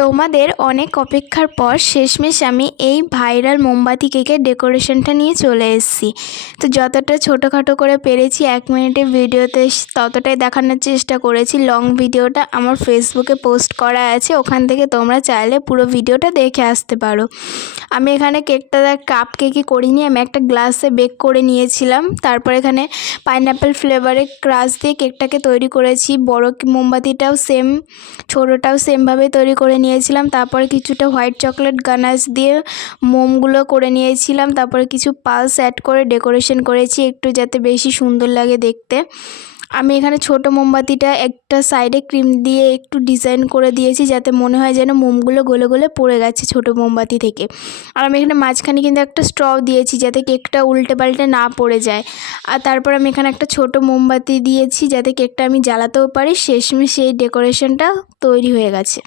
তোমাদের অনেক অপেক্ষার পর শেষমেশ আমি এই ভাইরাল মোমবাতি কেকের ডেকোরেশনটা নিয়ে চলে এসেছি। তো যতটা ছোটোখাটো করে পেরেছি 1 মিনিটের ভিডিওতে ততটাই দেখানোর চেষ্টা করেছি। লং ভিডিওটা আমার ফেসবুকে পোস্ট করা আছে, ওখান থেকে তোমরা চাইলে পুরো ভিডিওটা দেখে আসতে পারো। আমি এখানে কেকটা কাপ কেকই করিনি, আমি একটা গ্লাসে বেক করে নিয়েছিলাম। তারপর এখানে পাইনঅ্যাপেল ফ্লেভারের ক্রাশ দিয়ে কেকটাকে তৈরি করেছি। বড় মোমবাতিটাও সেম, ছোটোটাও সেমভাবে তৈরি করে নিয়েছিলাম। তারপরে কিছুটা হোয়াইট চকলেট গানাশ দিয়ে মোমগুলো করে নিয়েছিলাম। তারপরে কিছু পালস অ্যাড করে ডেকোরেশন করেছি একটু, যাতে বেশি সুন্দর লাগে দেখতে। আমি এখানে ছোট মোমবাতিটা একটা সাইডে ক্রিম দিয়ে একটু ডিজাইন করে দিয়েছি, যাতে মনে হয় যেন মোমগুলো গলে গলে পড়ে গেছে ছোট মোমবাতি থেকে। আর আমি এখানে মাঝখানে কিন্তু একটা স্ট্র দিয়েছি, যাতে কেকটা উল্টে পাল্টে না পড়ে যায়। আর তারপর আমি এখানে একটা ছোট মোমবাতি দিয়েছি, যাতে কেকটা আমি জ্বালাতেও পারি। শেষমেশ এই ডেকোরেশনটা তৈরি হয়ে গেছে।